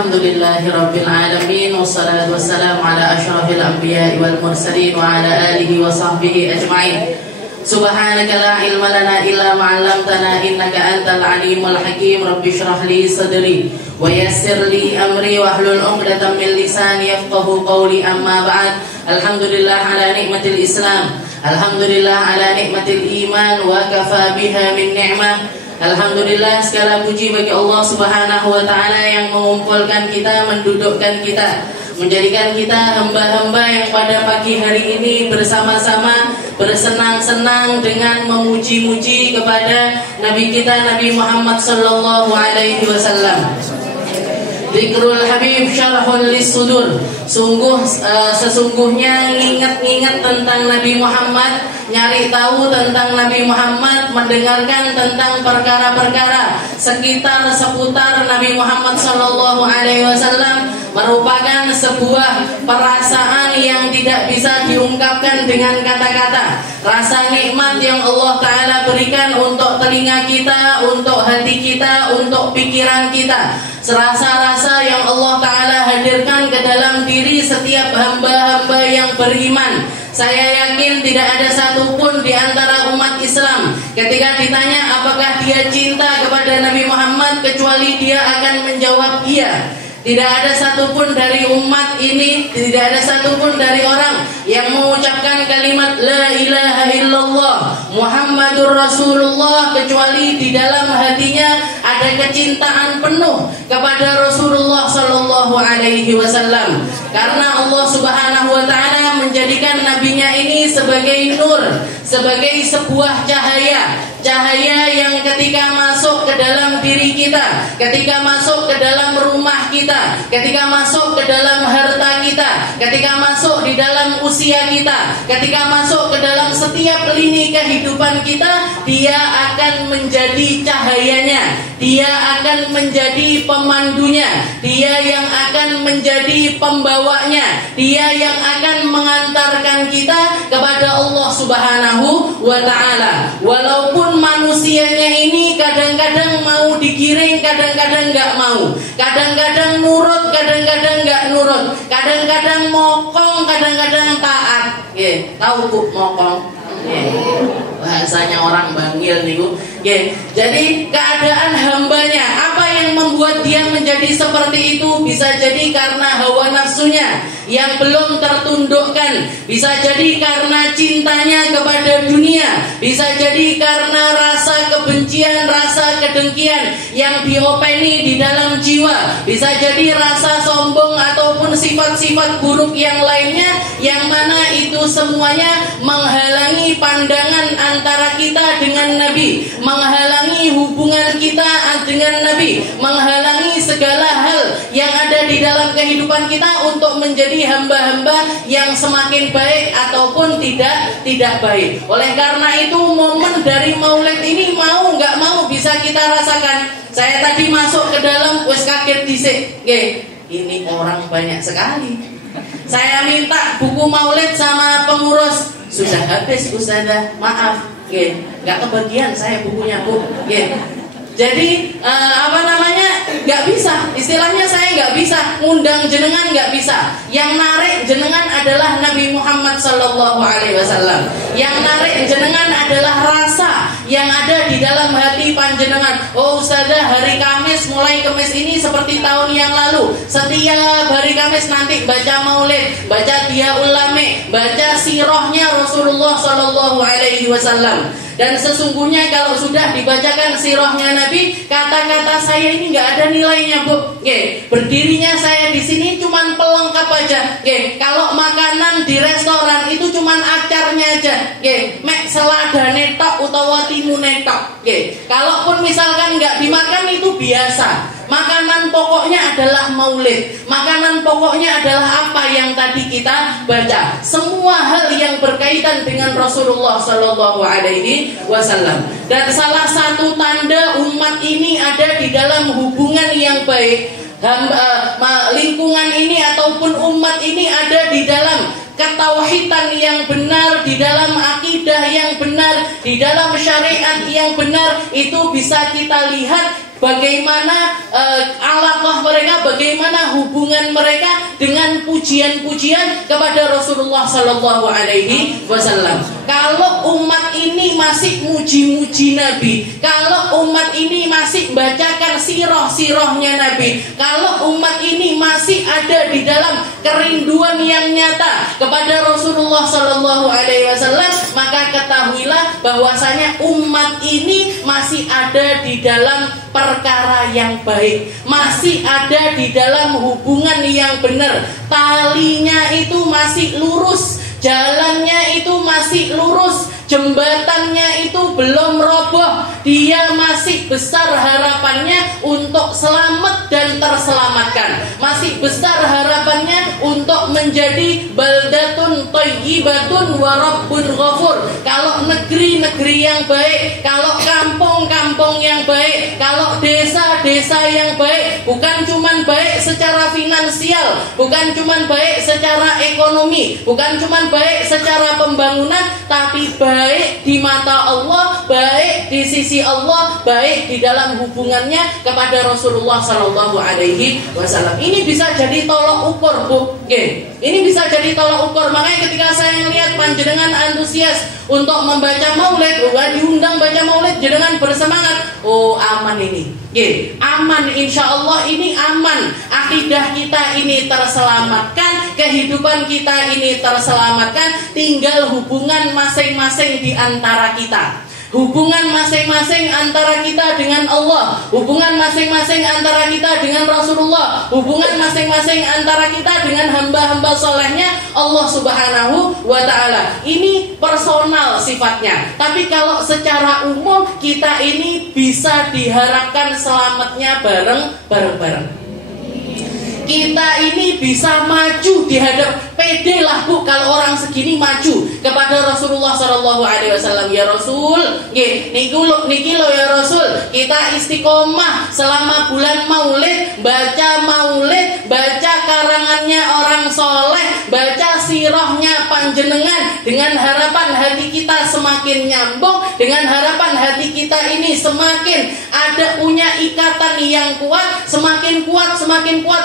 Alhamdulillahirabbil alamin wassalatu wassalamu ala asyrafil anbiya'i wal mursalin wa ala alihi wa sahbihi ajma'in. Subhanaka la ilma lana illa ma 'allamtana innaka antal alimul hakim. Rabbi shrah li sadri wa yassir li amri wahlul 'uqdatam min lisani yafqahu qawli. Amma ba'd. Alhamdulillah ala nikmatil Islam, alhamdulillah ala nikmatil iman, wa kafa biha min ni'mah. Alhamdulillah, segala puji bagi Allah Subhanahu wa ta'ala yang mengumpulkan kita, mendudukkan kita, menjadikan kita hamba-hamba yang pada pagi hari ini bersama-sama bersenang-senang dengan memuji-muji kepada Nabi kita, Nabi Muhammad sallallahu alaihi wasallam. Dzikrul Habib syarhun lis-sudur. Sesungguhnya ngingat-ngingat tentang Nabi Muhammad, nyari tahu tentang Nabi Muhammad, mendengarkan tentang perkara-perkara seputar Nabi Muhammad sallallahu alaihi wasallam merupakan sebuah perasaan yang tidak bisa diungkapkan dengan kata-kata. Rasa nikmat yang Allah Ta'ala berikan untuk telinga kita, untuk hati kita, untuk pikiran kita. Rasa-rasa yang Allah Ta'ala hadirkan ke dalam diri setiap hamba-hamba yang beriman. Saya yakin tidak ada satupun di antara umat Islam ketika ditanya apakah dia cinta kepada Nabi Muhammad, kecuali dia akan menjawab iya. Tidak ada satupun dari umat ini, tidak ada satupun dari orang yang mengucapkan kalimat La ilaha illallah Muhammadur Rasulullah kecuali di dalam hatinya ada kecintaan penuh kepada Rasulullah sallallahu alaihi wasallam. Karena Allah Subhanahu wa ta'ala menjadikan nabinya ini sebagai nur, sebagai sebuah cahaya yang ketika masuk ke dalam diri kita, ketika masuk ke dalam rumah kita, ketika masuk ke dalam harta kita, ketika masuk di dalam usia kita, ketika masuk ke dalam setiap lini kehidupan kita, dia akan menjadi cahayanya, dia akan menjadi pemandunya, dia yang akan menjadi pembawanya, dia yang akan mengantarkan kita kepada Allah Subhanahu wa ta'ala. Walaupun manusianya ini kadang-kadang mau digiring, kadang-kadang nggak mau, kadang-kadang nurut, kadang-kadang nggak nurut, kadang-kadang mokong, kadang-kadang taat. Tahu Bu mokong? Bahasanya orang Bangil nih Bu. Jadi keadaan hambanya, apa yang membuat dia menjadi seperti itu? Bisa jadi karena hawa nafsunya yang belum tertundukkan, bisa jadi karena cintanya kepada dunia, bisa jadi karena rasa kebencian, rasa kedengkian yang diopeni di dalam jiwa, bisa jadi rasa sombong ataupun sifat-sifat buruk yang lainnya, yang mana itu semuanya menghalangi pandangan antara kita dengan Nabi, menghalangi hubungan kita dengan Nabi, menghalangi segala hal yang ada di dalam kehidupan kita untuk menjadi hamba-hamba yang semakin baik ataupun tidak baik. Oleh karena itu momen dari Maulid ini mau nggak mau bisa kita rasakan. Saya tadi masuk ke dalam wes kaget dhisik. Ini orang banyak sekali. Saya minta buku Maulid sama pengurus, sudah habis Ustazah, maaf. Nggak kebagian saya bukunya Bu. Jadi nggak bisa, istilahnya saya nggak bisa ngundang jenengan, nggak bisa. Yang narik jenengan adalah Nabi Muhammad sallallahu alaihi wasallam. Yang narik jenengan adalah rasa yang ada di dalam hati panjenengan. Oh Ustazah, hari Kamis, mulai Kamis ini seperti tahun yang lalu, setiap hari Kamis nanti baca Maulid, baca Diyaul Lame, baca sirahnya Rasulullah sallallahu alaihi wasallam. Dan sesungguhnya kalau sudah dibacakan sirahnya Nabi, kata-kata saya ini nggak ada nilainya Bu. Berdirinya saya di sini cuman pelengkap aja. Kalau makanan di restoran itu cuman acarnya aja. Mek seladane tok utawa timune tok. Kalaupun misalkan nggak dimakan itu biasa. Makanan pokoknya adalah Maulid. Makanan pokoknya adalah apa yang tadi kita baca. Semua hal yang berkaitan dengan Rasulullah sallallahu alaihi wasallam. Dan salah satu tanda umat ini ada di dalam hubungan yang baik, lingkungan ini ataupun umat ini ada di dalam ketauhidan yang benar, di dalam akidah yang benar, di dalam syariat yang benar, itu bisa kita lihat bagaimana alaqah mereka, bagaimana hubungan mereka dengan pujian-pujian kepada Rasulullah Sallallahu Alaihi Wasallam. Kalau umat ini masih muji-muji Nabi, kalau umat ini masih bacakan sirah-sirahnya Nabi, kalau umat ini masih ada di dalam kerinduan yang nyata kepada Rasulullah Sallallahu Alaihi Wasallam, maka ketahuilah bahwasanya umat ini masih ada di dalam perkara yang baik, masih ada di dalam hubungan yang benar, talinya itu masih lurus, jalannya itu masih lurus, jembatannya itu belum roboh, dia masih besar harapannya untuk selamat dan terselamatkan, masih besar harapannya untuk menjadi baldatun thayyibatun wa rabbun ghafur. Kalau negeri-negeri yang baik, kalau kampung-kampung yang baik, kalau desa-desa yang baik, bukan cuman baik secara finansial, bukan cuman baik secara ekonomi, bukan cuman baik secara pembangunan, tapi baik di mata Allah, baik di sisi Allah, baik di dalam hubungannya kepada Rasulullah Sallallahu Alaihi Wasallam. Ini bisa jadi tolok ukur, Bu. Ini bisa jadi tolok ukur. Makanya ketika saya melihat panjenengan antusias untuk membaca maulid, diundang baca maulid, jenengan bersemangat. Oh, aman ini. Aman, insya Allah ini aman. Akidah kita ini terselamatkan, kehidupan kita ini terselamatkan. Tinggal hubungan masing-masing di antara kita, hubungan masing-masing antara kita dengan Allah, hubungan masing-masing antara kita dengan Rasulullah, hubungan masing-masing antara kita dengan hamba-hamba solehnya Allah Subhanahu wa ta'ala. Ini personal sifatnya. Tapi kalau secara umum, kita ini bisa diharapkan selamatnya bareng-bareng. Kita ini bisa maju di hadap, pede lah Bu kalau orang segini maju kepada Rasulullah Sallallahu Alaihi Wasallam. Ya Rasul, niki lo ya Rasul, kita istiqomah selama bulan maulid, baca karangannya orang soleh, baca sirahnya panjenengan, dengan harapan hati kita semakin nyambung, dengan harapan hati kita ini semakin ada punya ikatan yang kuat, semakin kuat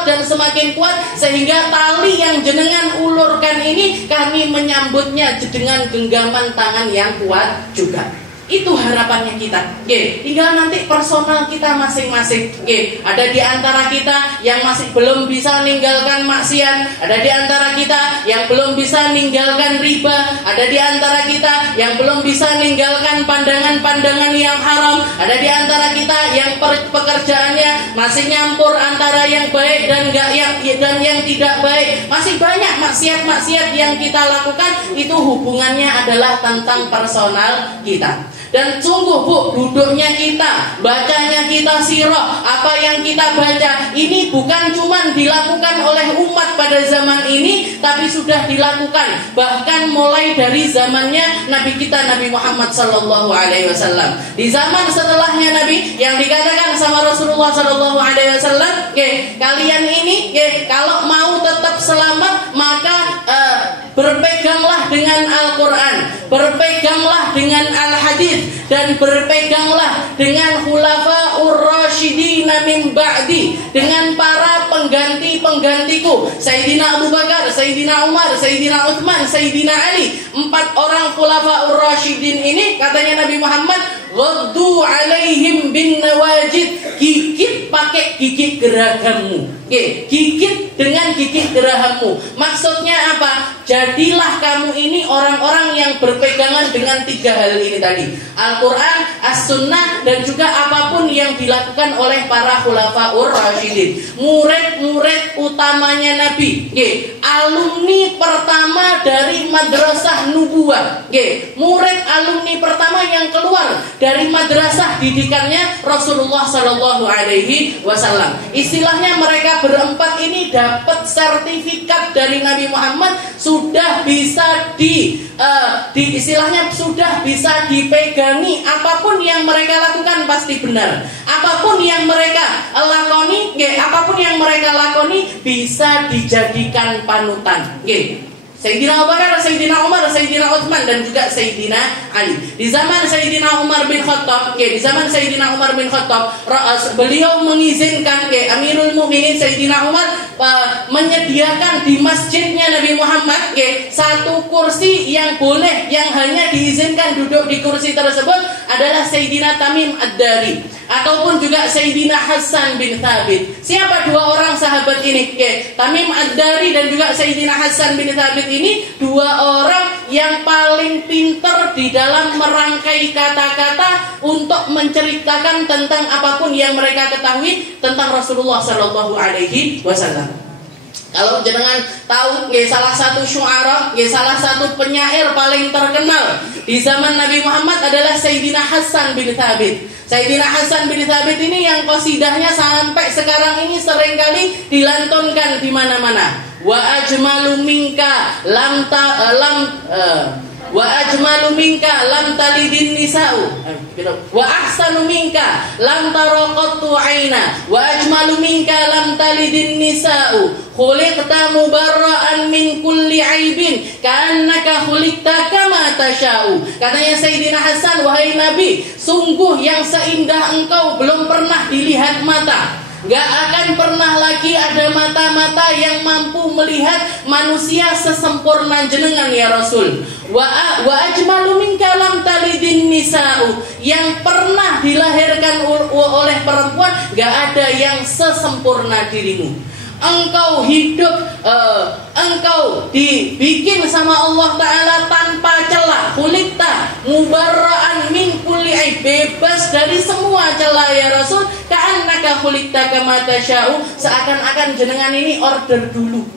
dan semakin kuat, sehingga tali yang jenengan ulurkan ini kami menyambutnya dengan genggaman tangan yang kuat juga. Itu harapannya kita. Tinggal nanti personal kita masing-masing. Ada di antara kita yang masih belum bisa ninggalkan maksiat, ada di antara kita yang belum bisa ninggalkan riba, ada di antara kita yang belum bisa ninggalkan pandangan-pandangan yang haram, ada di antara kita yang pekerjaannya masih nyampur antara yang baik dan yang tidak baik. Masih banyak maksiat-maksiat yang kita lakukan. Itu hubungannya adalah tentang personal kita. Dan sungguh Bu, duduknya kita, bacanya kita sirah, apa yang kita baca ini bukan cuma dilakukan oleh umat pada zaman ini, tapi sudah dilakukan bahkan mulai dari zamannya Nabi kita Nabi Muhammad Sallallahu Alaihi Wasallam. Di zaman setelahnya Nabi, yang dikatakan sama Rasulullah Sallallahu Alaihi Wasallam, kalian ini kalau mau tetap selamat, maka berpeganglah dengan Al-Quran, berpeganglah dengan Al-Hadis, dan berpeganglah dengan khulafa'ur rasyidin min ba'di, dengan para pengganti-penggantiku, Sayyidina Abu Bakar, Sayyidina Umar, Sayyidina Utsman, Sayyidina Ali. 4 orang khulafa'ur rasyidin ini, katanya Nabi Muhammad, ghaddu alaihim bin nawajid, gigit pakai gigi geragammu. Gigit dengan gigi gerahammu. Maksudnya apa? Jadilah kamu ini orang-orang yang berpegangan dengan 3 hal ini tadi: Al-Quran, As-Sunnah, dan juga apapun yang dilakukan oleh para khulafaur rasyidin, murid-murid utamanya Nabi, alumni pertama dari madrasah nubuwah, murid alumni pertama yang keluar dari madrasah didikannya Rasulullah Sallallahu Alaihi Wasallam. Istilahnya mereka berempat ini dapat sertifikat dari Nabi Muhammad, sudah bisa istilahnya sudah bisa dipegangi. Apapun yang mereka lakukan pasti benar. Apapun yang mereka lakoni, bisa dijadikan panutan. Sayyidina Abu Bakar, Sayyidina Umar, Sayyidina Utsman, dan juga Sayyidina Ali. Di zaman Sayyidina Umar bin Khattab, di zaman Sayyidina Umar bin Khattab, beliau mengizinkan Amirul Mukminin Sayyidina Umar menyediakan di masjidnya Nabi Muhammad satu kursi yang boleh, yang hanya diizinkan duduk di kursi tersebut adalah Sayyidina Tamim Ad-Dari ataupun juga Sayyidina Hasan bin Thabit. Siapa dua orang sahabat ini? Tamim Ad-Dari dan juga Sayyidina Hasan bin Thabit ini dua orang yang paling pintar di dalam merangkai kata-kata untuk menceritakan tentang apapun yang mereka ketahui tentang Rasulullah Shallallahu Alaihi Wasallam. Kalau jenengan tahu, salah satu syuara, salah satu penyair paling terkenal di zaman Nabi Muhammad adalah Sayyidina Hasan bin Thabit. Sayyidina Hasan bin Thabit ini yang qasidahnya sampai sekarang ini seringkali dilantunkan di mana-mana. Wa ajmalu minka wa ajmalu minka lam talidin nisa'u wa ahsanu minka lam taraqattu aina wa ajmalu minka lam talidin nisa'u khuliqta mubarra'an min kulli aibin ka'annaka khuliqta kama tasha'u. Katanya Sayyidina Hasan, wahai Nabi, sungguh yang seindah engkau belum pernah dilihat mata. Gak akan pernah lagi ada mata-mata yang mampu melihat manusia sesempurna jenengan ya Rasul. Wa ajmalu minka lam talidin nisa'u. Yang pernah dilahirkan oleh perempuan gak ada yang sesempurna dirimu. Engkau hidup, engkau dibikin sama Allah Ta'ala tanpa celah. Khuliqta mubarra'an min kulli aib, bebas dari semua celah ya Rasul. Ka'annaka khuliqta kama tasha'u, seakan-akan jenengan ini order dulu.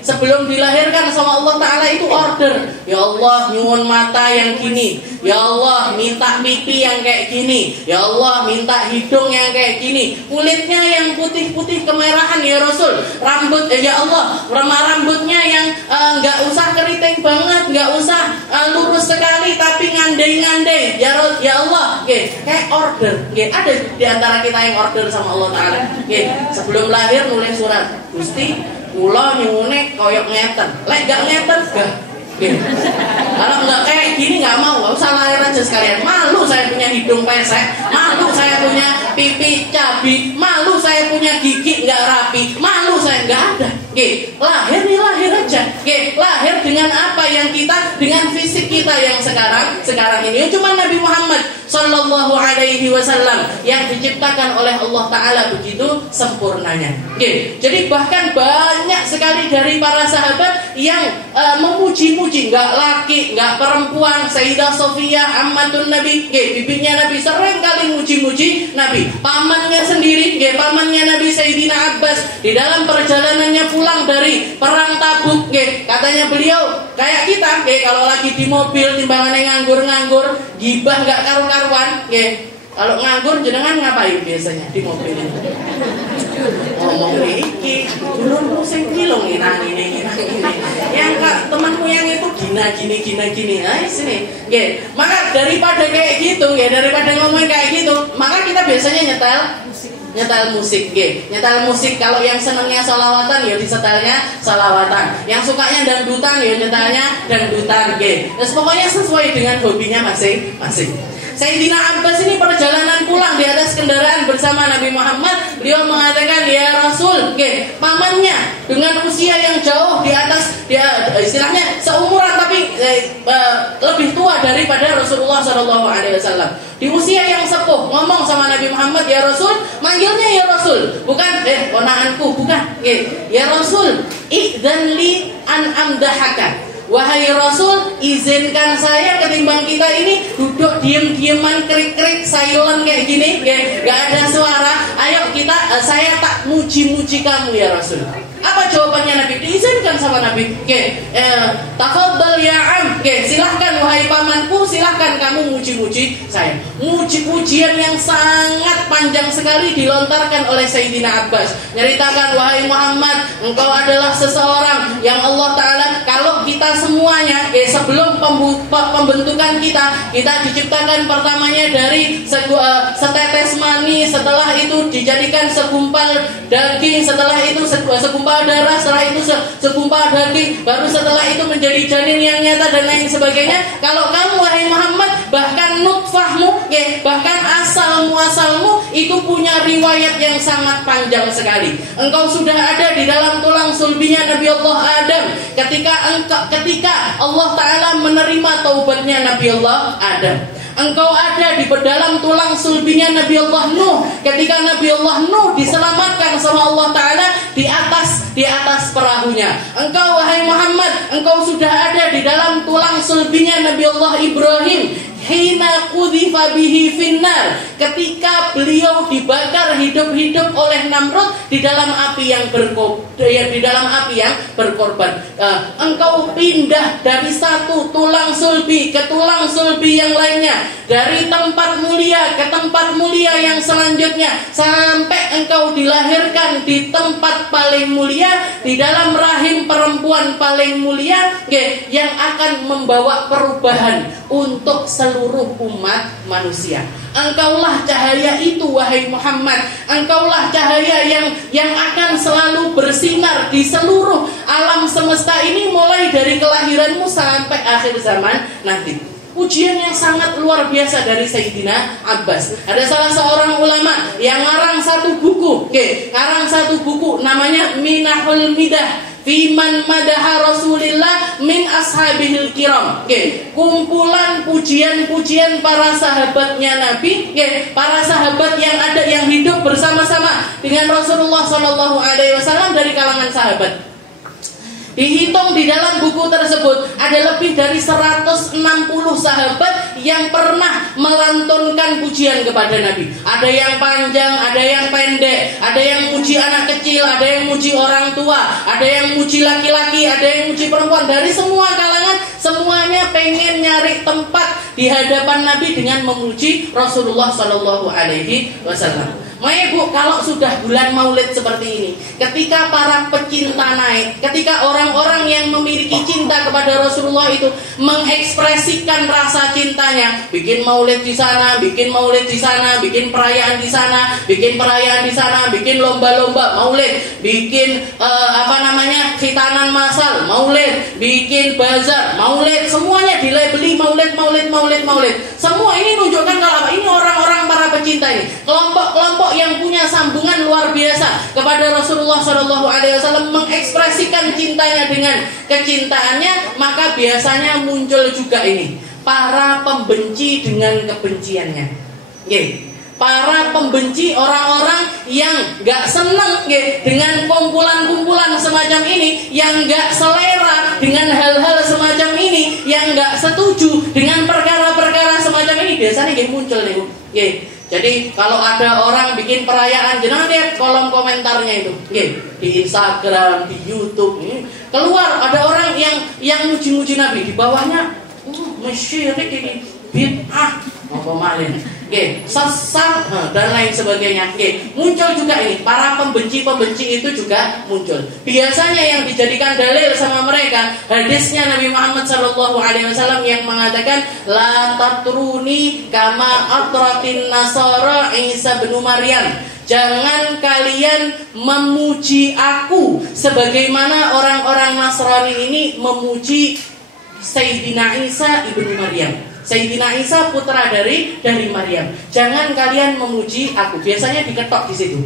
Sebelum dilahirkan sama Allah Ta'ala itu order. Ya Allah, nyuwun mata yang gini. Ya Allah, minta pipi yang kayak gini. Ya Allah, minta hidung yang kayak gini. Kulitnya yang putih-putih kemerahan ya Rasul. Rambut, ya Allah, rambutnya yang gak usah keriting banget, gak usah lurus sekali tapi ngandai-ngandai. Ya Allah, kayak order. Ada di antara kita yang order sama Allah Ta'ala. Sebelum lahir nulis surat, Gusti, kula nyuwune koyok ngeten. Lek gak ngeten gak. Kalau nggak kayak gini nggak mau, nggak usah lahir aja sekalian. Malu saya punya hidung pesek, malu saya punya pipi cabi, malu saya punya gigi nggak rapi, malu saya nggak ada. Lahir nih lahir aja. Lahir dengan apa yang kita, dengan fisik kita yang sekarang ini. Cuma Nabi Muhammad Sallallahu Alaihi Wasallam yang diciptakan oleh Allah Ta'ala begitu sempurnanya. Jadi bahkan banyak sekali dari para sahabat yang memuji-muji, nggak laki, nggak perempuan. Sayyidah Sofiyah ammatun Nabi, bibinya Nabi, sering kali muji-muji Nabi. Pamannya sendiri, pamannya Nabi Sayyidina Abbas, di dalam perjalanannya pulang dari perang Tabuk, katanya beliau kayak kita, kalau lagi di mobil timbangannya nganggur-nganggur, gibah nggak karu-karuan. Kalau nganggur jenengan ngapain biasanya di mobil ini? Ngomong iki, dulurmu sing kilong ini. Yang temanmu yang itu gini. Nah, sini. Maka daripada kayak gitu, daripada ngomongin kayak gitu, maka kita biasanya nyetel musik. Nyetel musik. Kalau yang senengnya sholawatan ya disetelnya sholawatan. Yang sukanya dangdutan ya nyetelnya dangdutan. Terus pokoknya sesuai dengan hobinya masing-masing. Sayyidina Abbas ini perjalanan pulang di atas kendaraan bersama Nabi Muhammad. Beliau mengatakan, ya Rasul, pamannya dengan usia yang jauh di atas, dia istilahnya seumuran tapi lebih tua daripada Rasulullah SAW. Di usia yang sepuh, ngomong sama Nabi Muhammad, ya Rasul, manggilnya ya Rasul, bukan ponakanku, bukan. Ya Rasul, idzanli an amdahaka. Wahai Rasul, izinkan saya ketimbang kita ini duduk diem-dieman, krik-krik, silent kayak gini, gak ada suara. Ayo kita, saya tak muji-muji kamu ya Rasul. Apa jawabannya Nabi? Diizinkan sama Nabi. Tafadhal ya am. Silahkan wahai pamanku, silahkan kamu muji-muji saya. Muji-pujian yang sangat panjang sekali dilontarkan oleh Sayyidina Abbas. Nyeritakan, wahai Muhammad, engkau adalah seseorang yang Allah Ta'ala, kalau kita semuanya, sebelum pembentukan kita diciptakan pertamanya dari setetes mani, setelah itu dijadikan segumpal daging, setelah itu segumpal segumpal darah, setelah itu segumpal daging, baru setelah itu menjadi janin yang nyata dan lain sebagainya. Kalau kamu wahai Muhammad, bahkan nutfahmu, bahkan asal-muasalmu itu punya riwayat yang sangat panjang sekali. Engkau sudah ada di dalam tulang sulbinya Nabi Allah Adam ketika Allah Ta'ala menerima taubatnya Nabi Allah Adam. Engkau ada di dalam tulang sulbinya Nabi Allah Nuh ketika Nabi Allah Nuh diselamatkan sama Allah Ta'ala di atas perahunya. Engkau wahai Muhammad, engkau sudah ada di dalam tulang sulbinya Nabi Allah Ibrahim hina qudzifa bihi finnar, ketika beliau dibakar hidup-hidup oleh Namrud di dalam api yang berkorban. Engkau pindah dari satu tulang sulbi ke tulang sulbi yang lainnya, dari tempat mulia ke tempat mulia yang selanjutnya, sampai engkau dilahirkan di tempat paling mulia, di dalam rahim perempuan paling mulia, yang akan membawa perubahan untuk seluruh umat manusia. Engkaulah cahaya itu wahai Muhammad. Engkaulah cahaya yang akan selalu bersinar di seluruh alam semesta ini, mulai dari kelahiranmu sampai akhir zaman nanti. Ujian yang sangat luar biasa dari Sayyidina Abbas. Ada salah seorang ulama yang ngarang satu buku, namanya Minahul Midah Fiman Madaha Rasulillah min ashabihil kiram. Kumpulan pujian-pujian para sahabatnya Nabi, para sahabat yang hidup bersama-sama dengan Rasulullah SAW dari kalangan sahabat. Dihitung di dalam buku tersebut ada lebih dari 160 sahabat yang pernah melantunkan pujian kepada Nabi. Ada yang panjang, ada yang pendek, ada yang muji anak kecil, ada yang muji orang tua, ada yang muji laki-laki, ada yang muji perempuan. Dari semua kalangan, semuanya pengen nyari tempat di hadapan Nabi dengan memuji Rasulullah SAW. Makanya Bu, kalau sudah bulan Maulid seperti ini, ketika para pecinta naik, ketika orang-orang yang memiliki cinta kepada Rasulullah itu mengekspresikan rasa cintanya, bikin maulid di sana, bikin maulid di sana, bikin perayaan di sana, bikin perayaan di sana, bikin lomba-lomba maulid, bikin khitanan massal maulid, bikin bazar maulid, semuanya dilabeli maulid. Semua ini menunjukkan kalau apa? Ini orang-orang para pecinta ini, kelompok-kelompok yang punya sambungan luar biasa kepada Rasulullah SAW, mengekspresikan cintanya dengan kecintaannya, maka biasanya muncul juga ini para pembenci dengan kebenciannya. Para pembenci, orang-orang yang gak senang dengan kumpulan-kumpulan semacam ini, yang gak selera dengan hal-hal semacam ini, yang gak setuju dengan perkara-perkara semacam ini, biasanya muncul nih. Jadi kalau ada orang bikin perayaan, jangan lihat kolom komentarnya itu, di Instagram, di YouTube, keluar ada orang yang muji-muji Nabi, di bawahnya musyirik ini, bid'ah, apa malin, sesat dan lain sebagainya. Muncul juga ini para pembenci itu juga muncul. Biasanya yang dijadikan dalil sama mereka hadisnya Nabi Muhammad SAW yang mengatakan la tatruni kama atratin nasara Isa bin Maryam. Jangan kalian memuji aku sebagaimana orang-orang Nasrani ini memuji Sayyidina Isa ibnu Maryam. Sayyidina Isa putra dari Maryam. Jangan kalian memuji aku. Biasanya diketok di situ.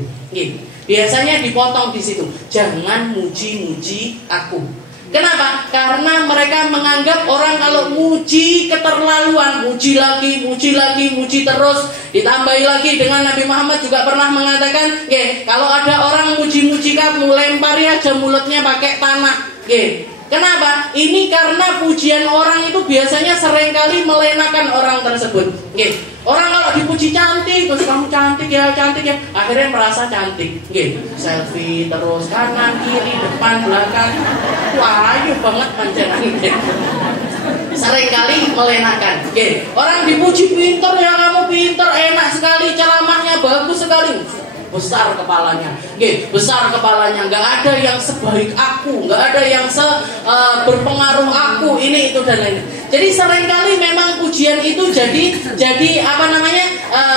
Biasanya dipotong di situ. Jangan muji-muji aku. Kenapa? Karena mereka menganggap orang kalau muji keterlaluan, muji lagi, muji terus, ditambahi lagi dengan Nabi Muhammad juga pernah mengatakan, kalau ada orang muji-muji kamu, lempari aja mulutnya pakai tanah. Kenapa? Ini karena pujian orang itu biasanya seringkali melenakan orang tersebut. Orang kalau dipuji cantik, terus kamu cantik ya, akhirnya merasa cantik. Selfie terus kanan, kiri, depan, belakang. Wah, ayo banget panjangan. Seringkali melenakan. Orang dipuji pinter ya, kamu pinter, enak sekali, ceramahnya bagus sekali. Besar kepalanya, nggak ada yang sebaik aku, nggak ada yang berpengaruh aku, ini itu dan lain. Jadi seringkali memang pujian itu jadi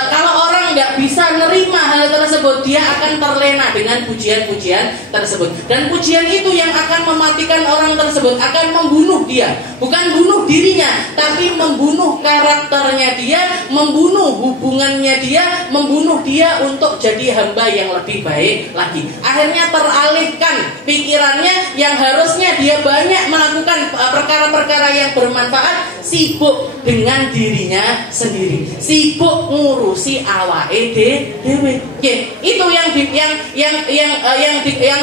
kalau orang nggak bisa nerima hal tersebut, dia akan terlena dengan pujian-pujian tersebut. Dan pujian itu yang akan mematikan orang tersebut, akan membunuh dia. Bukan bunuh dirinya, tapi membunuh karakternya dia, membunuh hubungannya dia, membunuh dia untuk jadi hamba yang lebih baik lagi. Akhirnya teralihkan pikirannya yang harusnya dia banyak melakukan perkara-perkara yang bermanfaat, sibuk dengan dirinya sendiri, sibuk ngurusi awake dhewe. Itu yang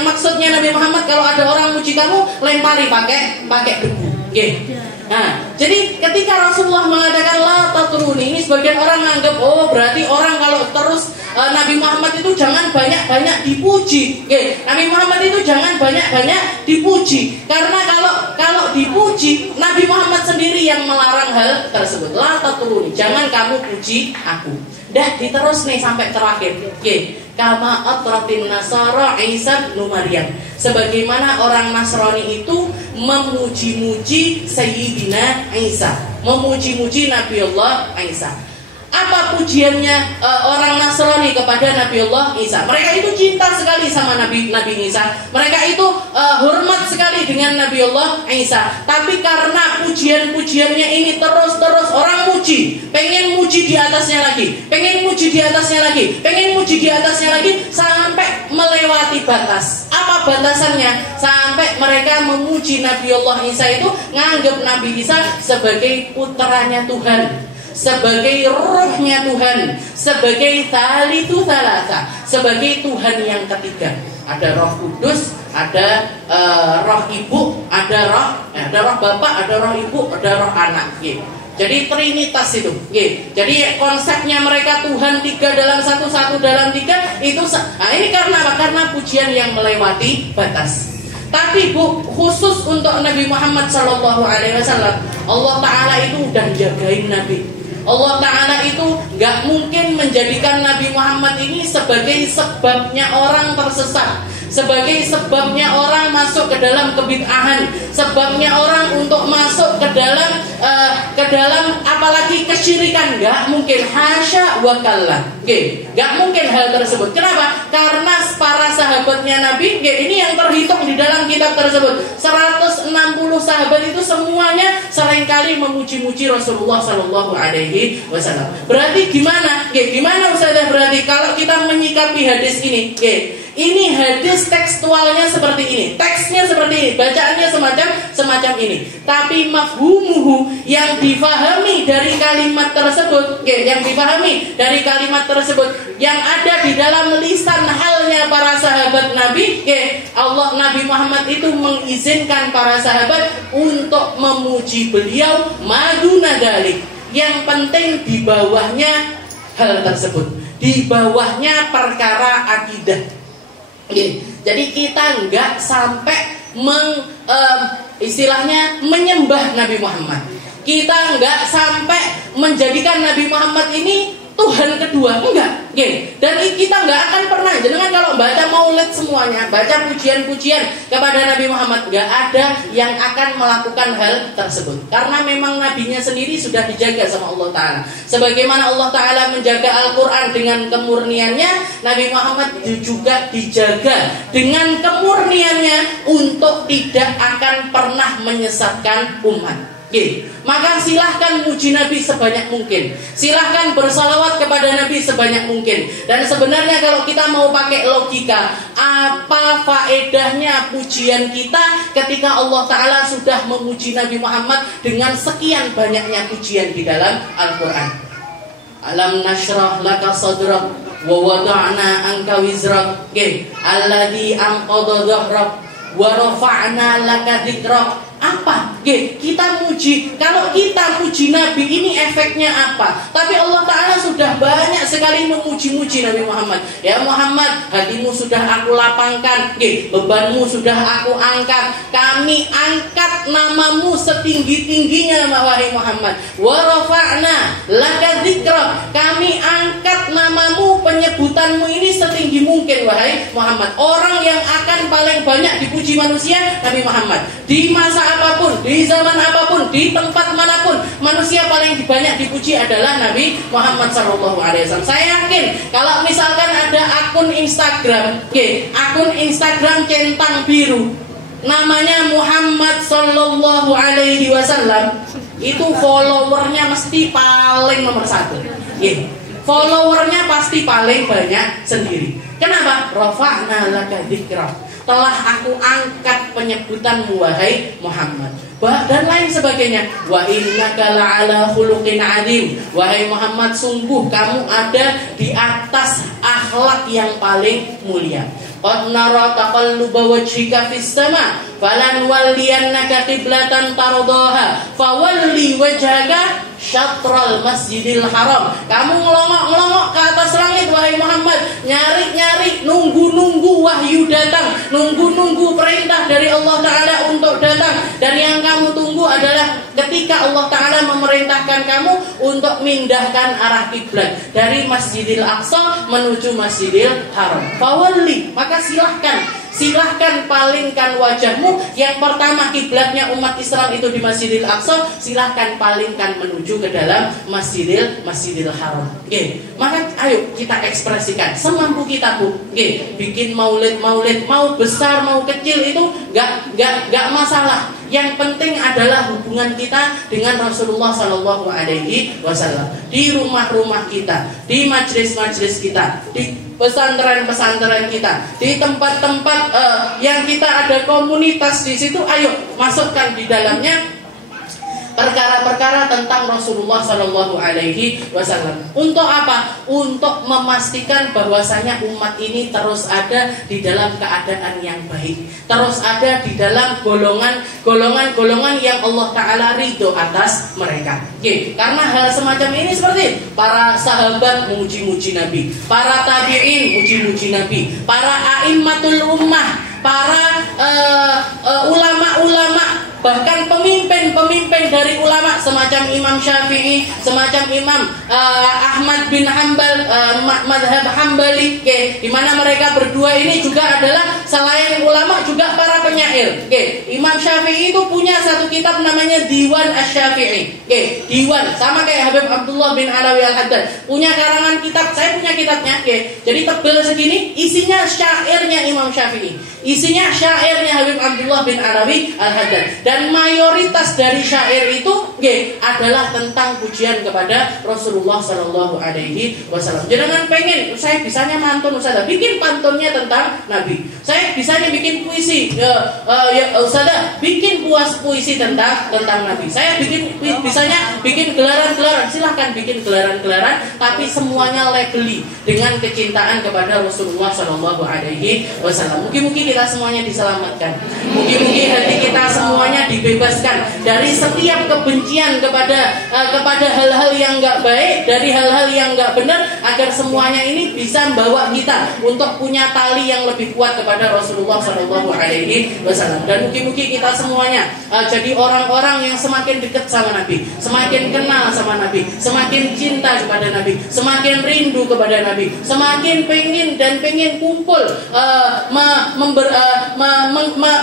maksudnya Nabi Muhammad kalau ada orang muji kamu, lempari pakai debu. Nah, jadi ketika Rasulullah mengatakan la tatruni, ini sebagian orang menganggap berarti orang kalau terus Nabi Muhammad itu jangan banyak-banyak dipuji. Nabi Muhammad itu jangan banyak-banyak dipuji, karena kalau dipuji, Nabi Muhammad sendiri yang melarang hal tersebut. La tatruni, jangan kamu puji aku. Dah diterus nih sampai terakhir. Kama atratin nasara Isa bin Maryam, sebagaimana orang Nasrani itu memuji-muji Sayyidina Isa, memuji-muji Nabiullah Isa. Apa pujiannya orang Nasrani kepada Nabiullah Isa? Mereka itu cinta sekali sama Nabi Isa. Mereka itu hormat sekali dengan Nabiullah Isa. Tapi karena pujian-pujiannya ini terus orang muji, pengen muji di atasnya lagi, pengen muji di atasnya lagi, pengen muji di atasnya lagi, sampai melewati batas. Apa batasannya? Sampai mereka memuji Nabiullah Isa itu, nganggap Nabi Isa sebagai putranya Tuhan, sebagai rohnya Tuhan, sebagai thalithu thalatha, sebagai Tuhan yang ketiga. Ada Roh Kudus, ada roh ibu, ada roh bapak, ada roh ibu, ada roh anak. Jadi trinitas itu. Jadi konsepnya mereka Tuhan tiga dalam satu, satu dalam tiga itu. Nah, ini karena apa? Karena pujian yang melewati batas. Tapi khusus untuk Nabi Muhammad SAW, Allah Ta'ala itu udah jagain Nabi. Allah Ta'ala itu gak mungkin menjadikan Nabi Muhammad ini sebagai sebabnya orang tersesat, sebagai sebabnya orang masuk ke dalam kebid'ahan, sebabnya orang untuk masuk ke dalam apalagi kesyirikan. Gak mungkin, hasya wa kalla. Gak mungkin hal tersebut. Kenapa? Karena para sahabatnya Nabi, ini yang terhitung di dalam kitab tersebut, 160 sahabat itu semuanya seringkali memuji-muji Rasulullah SAW. Berarti gimana? Gimana Ustazah berarti kalau kita menyikapi hadis ini? Ini hadis tekstualnya seperti ini, teksnya seperti ini, bacaannya semacam ini. Tapi mafhumuhu, yang difahami dari kalimat tersebut, yang difahami dari kalimat tersebut, yang ada di dalam lisan halnya para sahabat Nabi, Nabi Muhammad itu mengizinkan para sahabat untuk memuji beliau maduna dalik. Yang penting di bawahnya hal tersebut, di bawahnya perkara akidah. Jadi kita nggak sampai istilahnya menyembah Nabi Muhammad. Kita nggak sampai menjadikan Nabi Muhammad ini Tuhan kedua, enggak. Dan kita nggak akan pernah, jangan kalau baca maulid semuanya, baca pujian-pujian kepada Nabi Muhammad, nggak ada yang akan melakukan hal tersebut. Karena memang nabinya sendiri sudah dijaga sama Allah Ta'ala. Sebagaimana Allah Ta'ala menjaga Al-Quran dengan kemurniannya, Nabi Muhammad juga dijaga dengan kemurniannya untuk tidak akan pernah menyesatkan umat. Maka silahkan muji Nabi sebanyak mungkin, silahkan bersalawat kepada Nabi sebanyak mungkin. Dan sebenarnya kalau kita mau pakai logika, apa faedahnya pujian kita ketika Allah Ta'ala sudah memuji Nabi Muhammad dengan sekian banyaknya pujian di dalam Al-Quran. Alam nashrah laka sadrak wa wada'na anka wizrak, alladhi anqadha dhahrak wa rafa'na laka dhikrak. Apa? Kita muji. Kalau kita muji Nabi ini efeknya apa? Tapi Allah Ta'ala sudah banyak sekali memuji-muji Nabi Muhammad. Ya Muhammad, hatimu sudah aku lapangkan, bebanmu sudah aku angkat. Kami angkat namamu setinggi-tingginya wahai Muhammad. Wa rafa'na laka dzikrak. Kami angkat namamu, penyebutanmu ini setinggi mungkin wahai Muhammad. Orang yang akan paling banyak dipuji manusia Nabi Muhammad. Di masa apapun, di zaman apapun, di tempat manapun, manusia paling banyak dipuji adalah Nabi Muhammad SAW. Saya yakin kalau misalkan ada akun Instagram, akun Instagram centang biru, namanya Muhammad Sallallahu Alaihi Wasallam, itu followernya mesti paling nomor 1. Followernya pasti paling banyak sendiri. Kenapa? Rafa'na laka dzikra. Telah aku angkat penyebutanmu wahai Muhammad. Dan lain sebagainya. Wa innaka la'ala khuluqin 'adzim. Wahai Muhammad, sungguh kamu ada di atas akhlak yang paling mulia. Qad nara taqalluba wajhika fis sama falan walliyannaka qiblatan tardaha fawalli wajhaka syatral masjidil haram. Kamu ngelongok-ngelongok ke atas langit wahai Muhammad, nyari-nyari, nunggu-nunggu wahyu datang, nunggu-nunggu perintah dari Allah Ta'ala untuk datang. Dan yang kamu tunggu adalah ketika Allah Ta'ala memerintahkan kamu untuk mindahkan arah kiblat dari Masjidil Aqsa menuju Masjidil Haram. Fawalli, maka silahkan palingkan wajahmu. Yang pertama kiblatnya umat Islam itu di Masjidil Aqsa, silahkan palingkan menuju ke dalam Masjidil Haram. Maka ayo kita ekspresikan semampu kita, Bu. Bikin maulid mau besar mau kecil itu gak masalah. Yang penting adalah hubungan kita dengan Rasulullah Sallallahu Alaihi Wasallam di rumah-rumah kita, di majelis-majelis kita, di pesantren-pesantren kita, di tempat-tempat yang kita ada komunitas di situ. Ayo masukkan di dalamnya perkara-perkara tentang Rasulullah Sallallahu Alaihi Wasallam. Untuk apa? Untuk memastikan bahwasanya umat ini terus ada di dalam keadaan yang baik, terus ada di dalam golongan yang Allah Ta'ala ridho atas mereka. Karena hal semacam ini seperti para sahabat memuji-muji Nabi, para tabi'in muji-muji Nabi, para a'immatul ummah, para ulama-ulama, bahkan pemimpin dari ulama semacam Imam Syafi'i, semacam Imam Ahmad bin Hanbal, madhab Hambali, di mana mereka berdua ini juga adalah selain ulama juga para penyair. Imam Syafi'i itu punya satu kitab namanya Diwan Asy-Syafi'i. Diwan sama kayak Habib Abdullah bin Alawi Al-Haddad punya karangan kitab. Saya punya kitabnya. Jadi tebal segini, isinya syairnya Imam Syafi'i, isinya syairnya Habib Abdullah bin Alawi Al-Haddad. Dan mayoritas dari syair itu adalah tentang pujian kepada Rasulullah Sallallahu Alaihi Wasallam. Jangan pengen saya bisanya mantun Ustazah, bikin pantunnya tentang Nabi. Saya bisanya bikin puisi, Ustazah, bikin puisi tentang Nabi. Saya bisanya bikin gelaran-gelaran. Silahkan bikin gelaran-gelaran, tapi semuanya labeli dengan kecintaan kepada Rasulullah Sallallahu Alaihi Wasallam. Mungkin kita semuanya diselamatkan. Mungkin hati kita semuanya dibebaskan dari setiap kebencian kepada hal-hal yang enggak baik, dari hal-hal yang enggak benar, agar semuanya ini bisa membawa kita untuk punya tali yang lebih kuat kepada Rasulullah Sallallahu Alaihi Wasallam. Dan mungkin kita semuanya jadi orang-orang yang semakin dekat sama Nabi, semakin kenal sama Nabi, semakin cinta kepada Nabi, semakin rindu kepada Nabi, semakin pengen kumpul,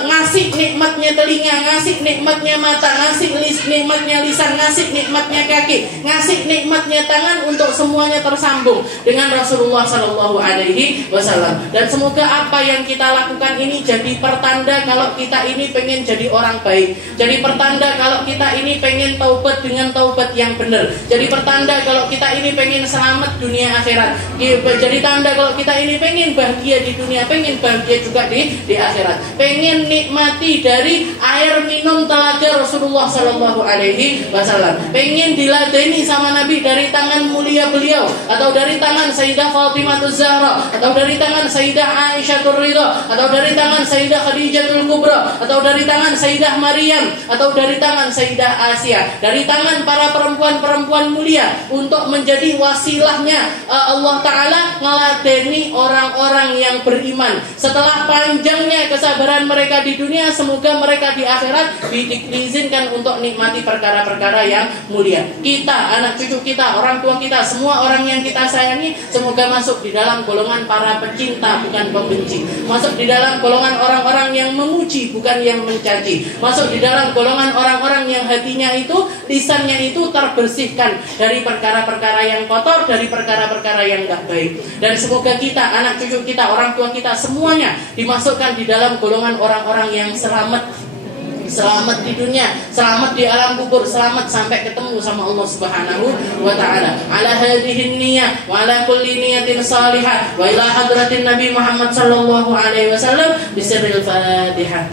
ngasih nikmatnya telinga, ngasih nikmatnya mata, ngasih nikmatnya lisan, ngasih nikmatnya kaki, ngasih nikmatnya tangan, untuk semuanya tersambung dengan Rasulullah Sallallahu Alaihi Wasallam. Dan semoga apa yang kita lakukan ini jadi pertanda kalau kita ini pengen jadi orang baik, jadi pertanda kalau kita ini pengen taubat dengan taubat yang benar, jadi pertanda kalau kita ini pengen selamat dunia akhirat, jadi tanda kalau kita ini pengen bahagia di dunia, pengen bahagia juga di akhirat, pengen nikmati dari air minum telaga Rasulullah Sallallahu Alaihi Wasallam, pengen diladeni sama Nabi dari tangan mulia beliau, atau dari tangan Sayyidah Fatimah Zahra, atau dari tangan Sayyidah Aisyah Ridha, atau dari tangan Sayyidah Khadijatul Kubra, atau dari tangan Sayyidah Maryam, atau dari tangan Sayyidah Asia, dari tangan para perempuan-perempuan mulia, untuk menjadi wasilahnya Allah Ta'ala ngeladeni orang-orang yang beriman. Setelah panjangnya kesabaran mereka di dunia, semoga mereka di akhirat diizinkan untuk nikmati perkara-perkara yang mulia. Kita, anak cucu kita, orang tua kita, semua orang yang kita sayangi, semoga masuk di dalam golongan para pecinta bukan pembenci. Masuk di dalam golongan orang-orang yang memuji bukan yang mencaci. Masuk di dalam golongan orang-orang yang hatinya itu, lisannya itu terbersihkan dari perkara-perkara yang kotor, dari perkara-perkara yang tidak baik. Dan semoga kita, anak cucu kita, orang tua kita, semuanya dimasukkan di dalam golongan orang-orang yang selamat. Selamat di dunia, selamat di alam kubur, selamat sampai ketemu sama Allah Subhanahu wa taala. Ala hadhihi niyyah wa ala kulli niyatin salihah wa ila hadratin Nabi Muhammad sallallahu alaihi wasallam bisirril Fatihah.